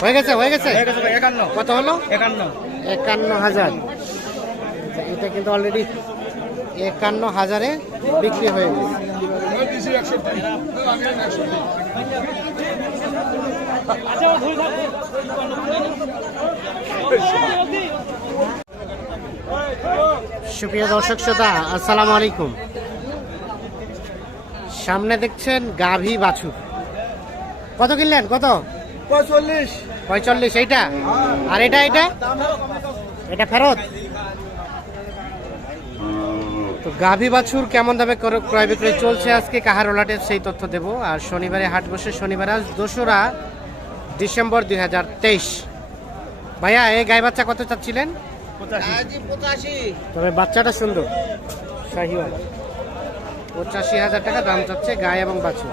হয়ে গেছে হয়ে গেছে? কত হলো? একান্ন। একান্ন হাজার। আচ্ছা, এটা কিন্তু অলরেডি একান্ন হাজারে বিক্রি হয়ে গেছে। সুপ্রিয় দর্শক শ্রোতা আসসালামু আলাইকুম। সামনে দেখছেন গাভী বাছুর। কত কিনলেন? কত? পঁয়তাল্লিশ। পঁয়তাল্লিশ এইটা? আর এটা এটা? এটা ফেরত? তো গাভী বাছুর কেমন দামে ক্রয় বিক্রয় চলছে আজকে? কাহার ওলাটের সেই তথ্য দেব। আর শনিবারে হাট বসে শনিবার আজ দোসরা ডিসেম্বর দুই হাজার তেইশ। ভাইয়া এই গাই বাচ্চা কত চাচ্ছিলেন? তবে বাচ্চাটা সুন্দর। শাহিওয়াল। পঁচাশি হাজার টাকা দাম চাচ্ছে গায়ে এবং বাছুর।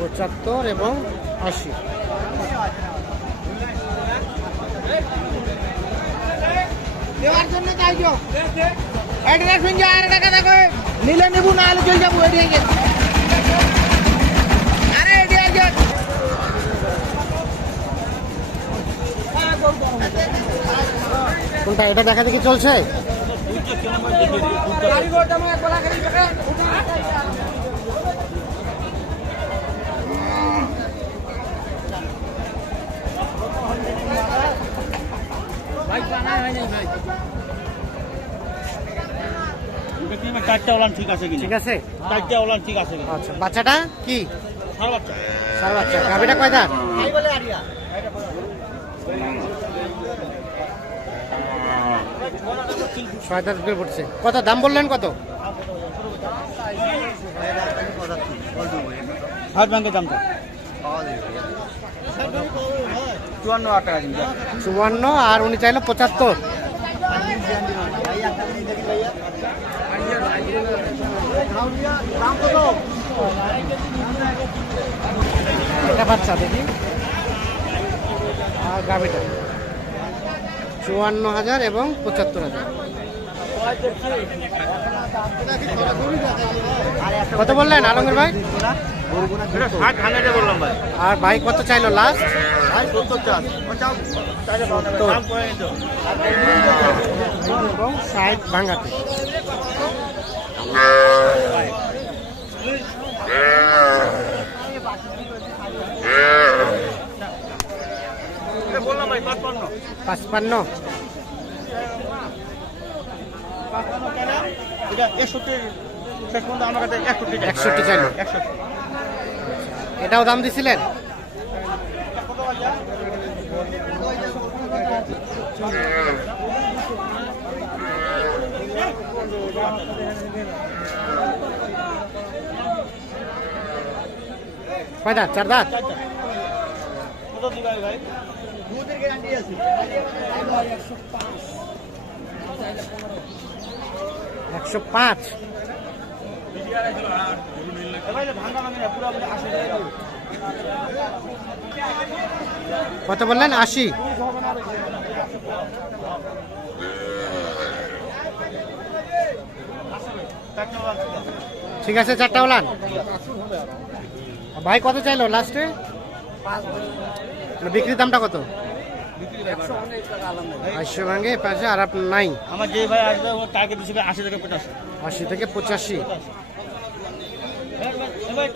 পঁচাত্তর এবং আশি। দেওয়ার জন্য চাইছো অ্যাড্রেস ফিন আর টাকা দেখো নিলে নেব না হলে চলে যাব আরে কোনটা এটা দেখা দেখি চলছে? চারটা ওলান ঠিক আছে ঠিক আছে। চারটা ওলান ঠিক আছে আচ্ছা বাচ্চাটা কি? সারা বাচ্চা। সার বাচ্চা। গাভিটা কয় দাঁত? ভাই বলে আরিয়া ছয় দাঁত করে পড়ছে। কত? দাম বললেন কত? ব্যাংকের দামটা। চুয়ান্ন টাকা কিনবে চুয়ান্ন আর উনি চাইলো পঁচাত্তর। এটা দেখি। আর চুয়ান্ন হাজার এবং পঁচাত্তর হাজার। কত বললেন আলমের ভাই? আর ভাই কত চাইলো লাস্ট এবং ভাঙাতে। এটা বললাম পাঁচপান্ন। এটা একষট্টি শেষ পর্যন্ত আমার কাছে একষট্টি একষট্টি চাইলো। একষট্টি। এটাও দাম দিছিলেন? কয় দাঁত? চার দাঁত? কত দিবা ভাই? একশো পাঁচ ভাই পুরো আসে কত বললেন? আশি। ঠিক আছে, চারটা বলান ভাই, কত চাইলো লাস্টে? বিক্রির দামটা কত? আটশো ভাঙে পাশে আর আপনার নাই। আমার যে ভাই আসবে ও টার্গেট দিচ্ছে আশি থেকে পঁচাশি। আশি থেকে পঁচাশি। ভাই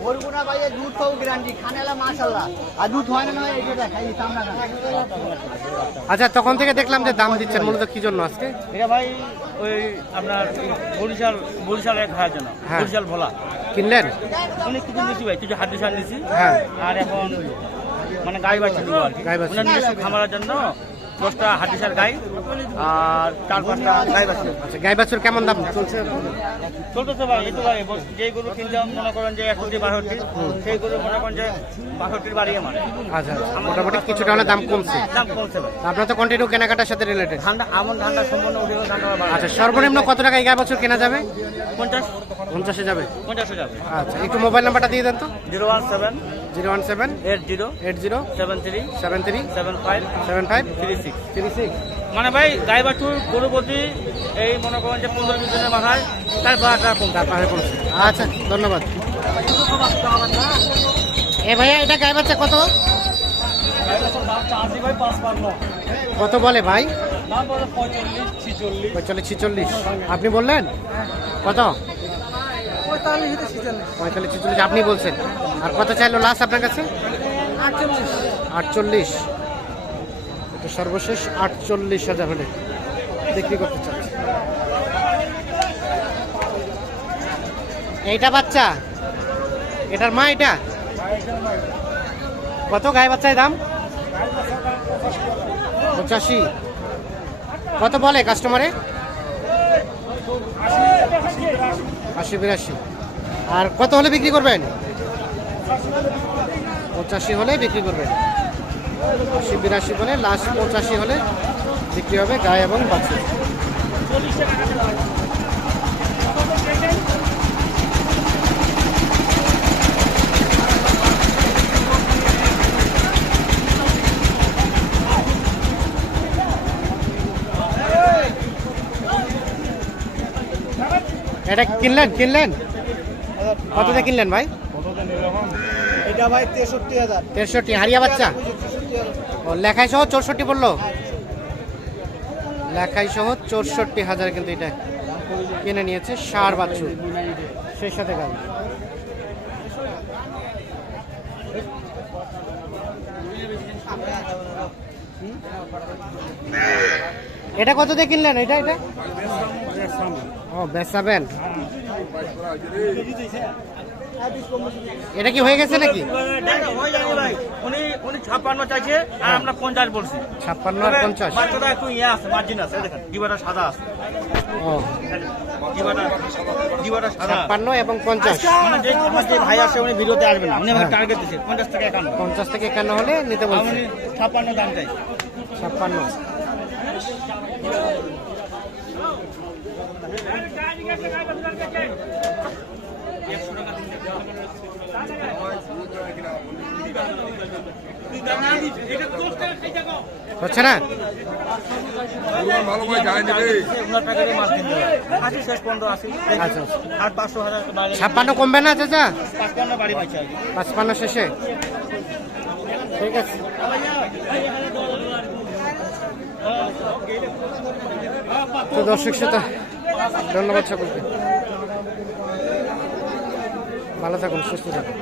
তোকে দেওয়া যাবে পাঁচপান্ন দিন বলব না ভাই দুধ গ্যারান্টি খানেলা মাশাল্লাহ আর দুধ হয় না নয় এটা দেখাই আচ্ছা তখন থেকে দেখলাম যে দাম দিচ্ছেন মূলত কি জন্য আজকে? এটা ভাই ওই আপনার বরিশাল বরিশালের খাওয়ার জন্য হ্যাঁ। বরিশাল ভোলা। কিনলেন? অনেক কিছু নিয়েছি ভাই কিছু হাড্ডি সার নিয়েছি হ্যাঁ। আর এখন মানে গাই বাচ্চা দিব আর কি। খামারের জন্য দশটা হাড্ডি গাই আর চার পাঁচটা গাই বাছুর আচ্ছা গাই বাছুর কেমন দাম? চলছে চলতেছে ভাই এই তো ভাই যে গরু মনে করেন যে একষট্টি বাষট্টি সেই গরু মনে করেন যে বাষট্টির বাড়িয়ে মানে আচ্ছা আচ্ছা। মোটামুটি কিছুটা হলে দাম কমছে। দাম কমছে ভাই। আপনার তো কন্টিনিউ কেনাকাটার সাথে রিলেটেড ধানটা আমন ধানটা সম্পূর্ণ উঠে ধানটা আচ্ছা সর্বনিম্ন কত টাকায় গাই বাছুর কেনা যাবে? পঞ্চাশ। পঞ্চাশে যাবে। পঞ্চাশে যাবে। আচ্ছা একটু মোবাইল নাম্বারটা দিয়ে দেন তো। Zero one seven zero one seven eight zero eight zero seven three seven three seven five seven five three six three six মানে ভাই গাই বাছুর গরু প্রতি এই মনে করেন যে পনেরো বিশ দিনের মাথায় তার বারোটা কম তারপরে পৌঁছে। আচ্ছা ধন্যবাদ। এ ভাইয়া এটা বাচ্চা কত? কত বলে ভাই? পঁয়তাল্লিশ ছিচল্লিশ। আপনি বললেন? কত? পঁয়তাল্লিশ ছিচল্লিশ। আপনি বলছেন। আর কত চাইলো লাস্ট আপনার কাছে? আটচল্লিশ। তো সর্বশেষ আটচল্লিশ হাজার হলে বিক্রি করতে চাচ্ছি। এইটা বাচ্চা? এটার মা এটা? কত গায়ে বাচ্চায় দাম? পঁচাশি। কত বলে কাস্টমারে আশি বিরাশি। আর কত হলে বিক্রি করবেন? পঁচাশি হলে বিক্রি করবেন। আশি বিরাশি বলে লাস্ট পঁচাশি হলে বিক্রি হবে গায়ে এবং বাচ্চা এটা কিনলেন কিনলেন? কততে কিনলেন ভাই? এটা ভাই তেষট্টি হাজার। তেষট্টি হারিয়া বাচ্চা? ও লেখাই সহ চৌষট্টি বলল? লেখাই সহ চৌষট্টি হাজার কিন্তু এটা কিনে নিয়েছে সার বাচ্চু। সেই সাথে গাড়ি। এটা কত দিয়ে কিনলেন? এটা এটা? ও বেচাবেন এটা কি হয়ে গেছে নাকি? হয়ে উনি উনি ছাপ্পান্ন চাইছে আর আমরা পঞ্চাশ বলছি। ছাপ্পান্ন আর পঞ্চাশ। বাচ্চাটা একটু ইয়ে আছে মার্জিন আছে দেখেন জিবাটা সাদা আছে। ও। জিবাটা জিবাটা সাদা। ছাপ্পান্ন এবং পঞ্চাশ। মানে যে আমার যে ভাই আছে উনি ভিডিওতে আসবেন না। আমাকে টার্গেট দিচ্ছে পঞ্চাশ টাকা একান্ন। পঞ্চাশ থেকে একান্ন হলে নিতে বলছি। ছাপ্পান্ন দাম চাই। ছাপ্পান্ন। হচ্ছে না আচ্ছা, আচ্ছা। ছাপ্পান্ন কমবে না চাচা। পাঁচপান্ন শেষে ঠিক আছে তো দর্শক শ্রোতা ধন্যবাদ সকলকে। ভালো থাকুন সুস্থ থাকুন।